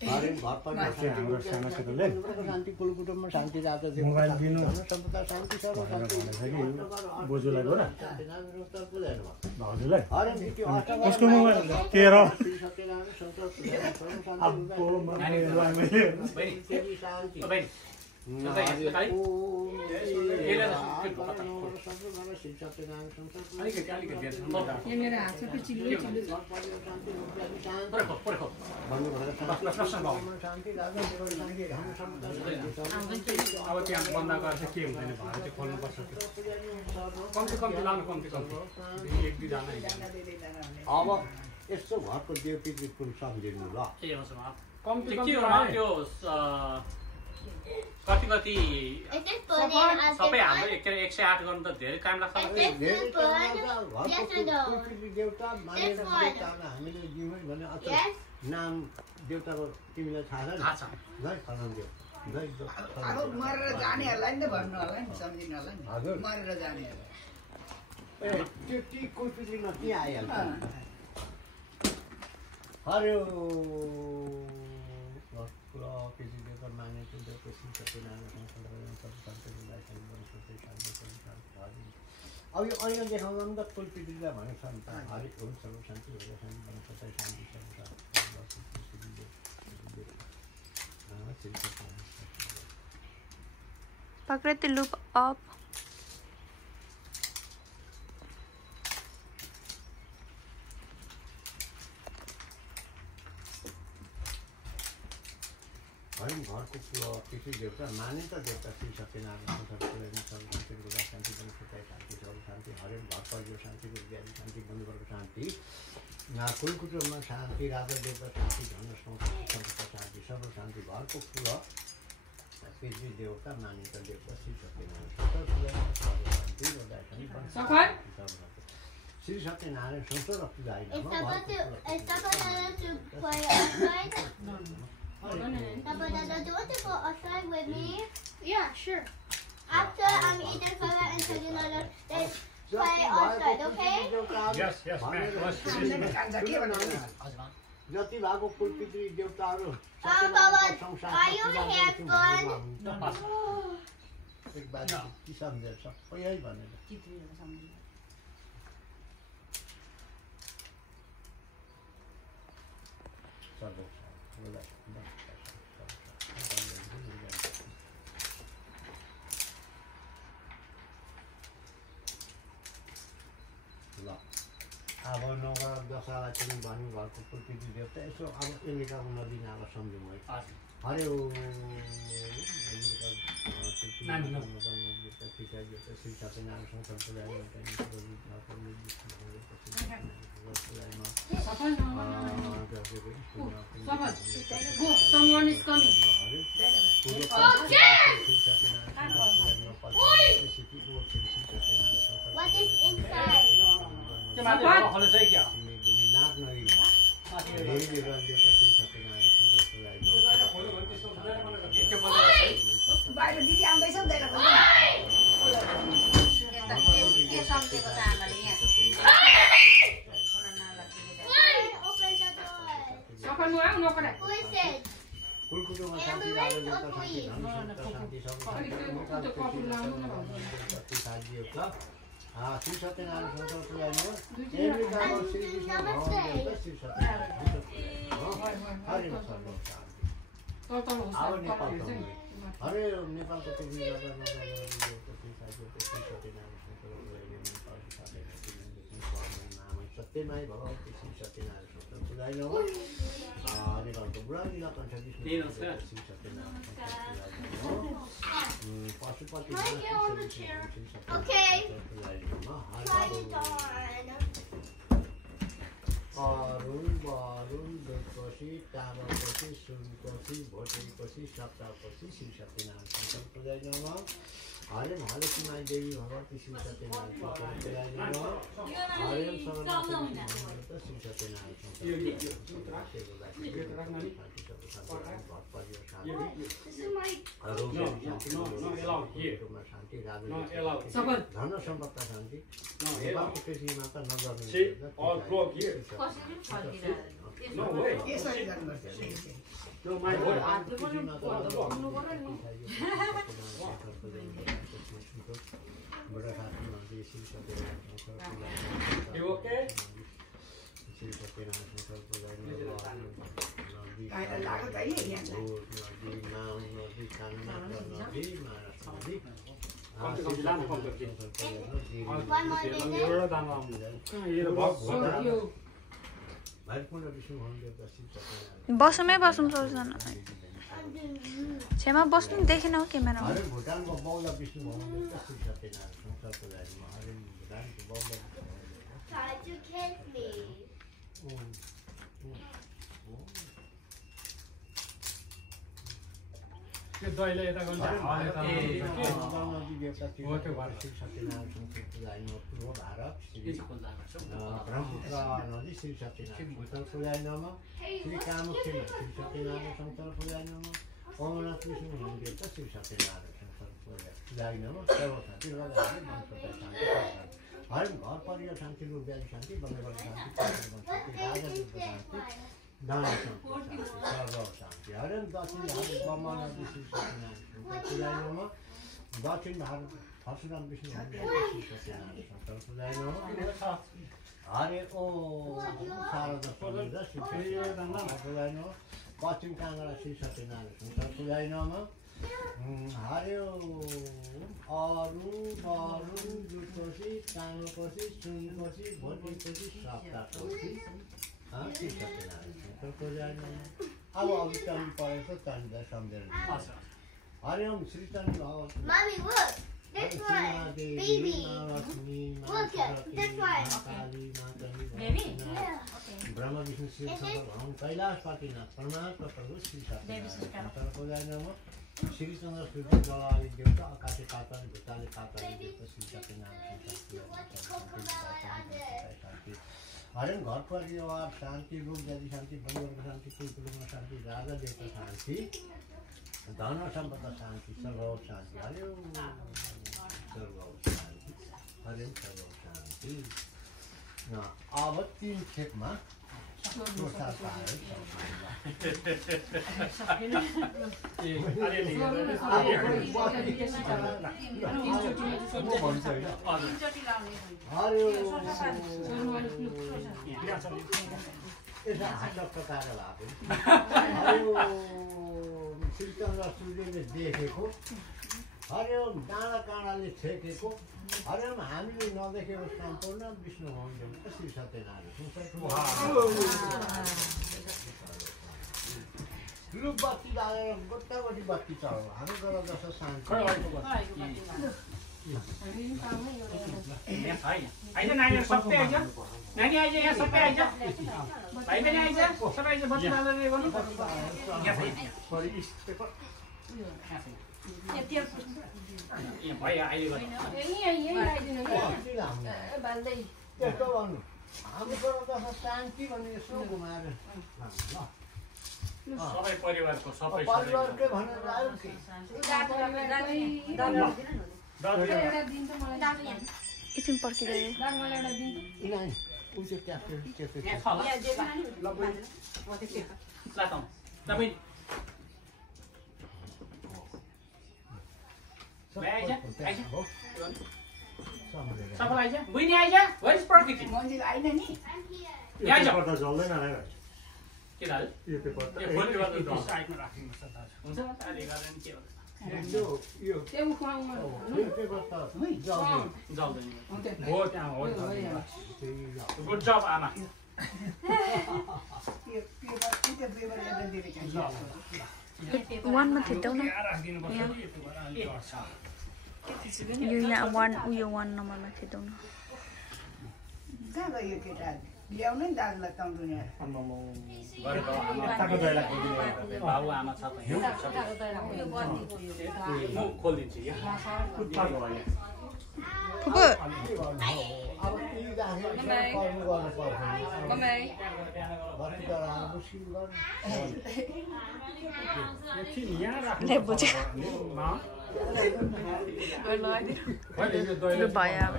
हाम्रो सानासितले शान्ति कुलकुटुम्बमा शान्ति राजा मोबाइल दिनु सम्पदा शान्ति सर्व शान्ति बोजूलाई गो न भाउजूलाई कसको मोबाइल 13 अब यस्तो घरको देउती कुल सम्झिनु ल कति सबै हाम्रो 108 गर्नु त धेरै टाइम लाग्छ हामीले जिउमै भने नाम देउताको तिमीलाई थाहा छ मरेर जानेहरूलाई नि भन्नु होला नि सम्झिनु होला नि मरेर जानेहरूलाई त्यो कुलपित्रीमा के आइहाल्छ हरे अब यो ऐना देखाउँदा पनि त कुलपित्रीलाई भनेको छ नि त हरेक हुन्छ शान्ति शान्ति Pakai the loop up. घरको कृषि देवता मानिन्छ देवता श्री सत्यनारायण शान्ति शान्ति शान्ति हरेक घर परिवार शान्ति विद्यार्थी शान्ति बन्धुवर्ग शान्ति कुलकुटुम्बमा शान्ति राजा देवता शान्ति धन सम्पदा शान्ति सर्व शान्ति घरको कुल कृषि देवता मानिन्छ देवता श्री सत्यनारायण श्री सत्यनारायण संसार पूजा Papa, Dada, do you want to go outside with me? Yeah, sure. After I'm eating fire and telling Dada, let's play outside, okay? Yes, जति भएको कुलपित्री देवताहरू Papa, are you having fun? एक बार के सम्झेर सबै यही भनेर अब नगर दशालाई पनि भन्नु घरको कुलपित्री देवता यसो अब एलिका नदिन अब सम्झौँ है हरे श्री सत्यनारायण संसार Someone is coming. What is inside? बाहिर दिदी आउँदैछ नि देख कुलकुटुम्बमा शान्ति राजा देवता शान्ति श्री सत्यनारायण संसार पुर्याउनु श्री कृष्ण श्री सत्यनारायण हरे नेपालको सत्यमाई भगवती श्री सत्यनारायण संसार पुर्याउनु नेपालको बुढानी लकण्ठ श्री सत्यनारायण पशुपति अरुण बरुण दुधकोशी टाबरकोशी सुनकोशी भोटेकोशी सप्ताकोशी श्री सत्यनारायण संसार पुर्याउनु हरे महालक्ष्मी माई देवी भगवती श्री सत्यनारायण संसार पुर्याउनु हरे श्री सत्यनारायण धन सम्पदा शान्ति नेपालको कृषिमा त नगर्नु यसरी गर्नुपर्छ No, my boy. You okay? बसमै बसौँ सबजना छेमा बस्नु देखेन हौ क्यामेरा भुटानको बौद्ध विष्णु भगवान सत्यनारायण संसारको लाइनमा भुटानको बौद्ध Try to kiss me. त्यो दहीले यता गर्नु पूर्व भारत ब्रह्मपुत्र नदी श्री सत्यनारायण संसार पुजाइनमा श्री कामुक्षी श्री सत्यनारायण संसार पुजाइनमा अमरनाथ विष्णु देवता श्री सत्यनारायण संसार पुजाइनमा सर्वशान्ति हर घर परिवार शान्ति रूपयाली शान्ति बन्देबाट शान्ति राजा शान्ति दाना शान्ति सर्व शान्ति हरेन दक्षिण भारत ब्रह्मा नदी श्री सत्यनारायण पुजाइनमा दक्षिण भारत परशुराम विष्णु श्री सत्यनारायण संसार पुजाइनमा हरे ओ शारदा पुजाइनमा पुजाइनमा पश्चिम काङ्गडा श्री सत्यनारायण संसार पुजाइनमा हर्यो अरू बरु जुटकोसी काङ्गोकोसी सुनकोसी भोटेकोसी सप्ताकोसी श्री सत्यनारायण संसार पुजाइनमा अब चण्डी परेको चण्डीलाई सम्झेर Hariom Shri Chandi Mommy, look. This one. Baby. Look at this one. Baby? ब्रह्म विष्णु श्री भगवान कैलाशपतिनाथ परमात्मा प्रभु श्री सत्यनारायण पुजाइनमा श्री चन्द्र सूर्य जलादि देवता आकाशे कातन भूताले कातन देवता श्री सत्यनारायण हरेन घर परिवार शान्ति रूप जाति शान्ति परिवारको शान्ति कुलकुलमा शान्ति राजा देवता शान्ति धन सम्पदा शान्ति सर्व शान्ति हरे सर्व शान्ति हरे सर्व शान्ति अब 3 खेपमा प्रसाद पाए श्रीचन्द्र सूर्यले देखेको हरिओम डाँडा काँडाले छेकेको हरिओम हामीले नदेखेको सम्पूर्ण विष्णु भगवान श्री सत्यनारायण लुप बत्ती बालेर गोटागोटी बत्ती चढाउ हामी गएर जस्तो शान्ति शान्ति भन्ने यसो घुमाएर सबै परिवारको सबै परिवारकै भनेर आयो कि एकछिन पर्खिँदै सबैलाई आइज बुइनी आइज वेयर इज प्रकृति मन्दिर आइन नि यहाँ पेपर त जल्दैन होला के दाल यो पेपर त फोन गर्दा साइडमा राख्नुपर्छ दाजु हुन्छ अहिले गर्दा नि के हुन्छ यो त्यो उखाउमा पेपर त जल्दैन हो त्यहाँ हो गुड जब आमा त्यो पेपर त्यो पेपर ल्याएर दिएको छ वानमा थिट्यौ न राखिदिनुपर्छ यो पेपर अलि गर्छ यो यहाँ वान उयो 1 नम्बरमा थिट्यौ न कहाँ गयो केटा ल्याउनु नि दाजुलाई तम्दुनी बाबु आमा छ त म खोलिदिन्छु यो फुपू अब यी राखेर कर्म गर्नुपर्छ एकछिन यहाँ राख्नु ले बुझ्यो मा भयो अब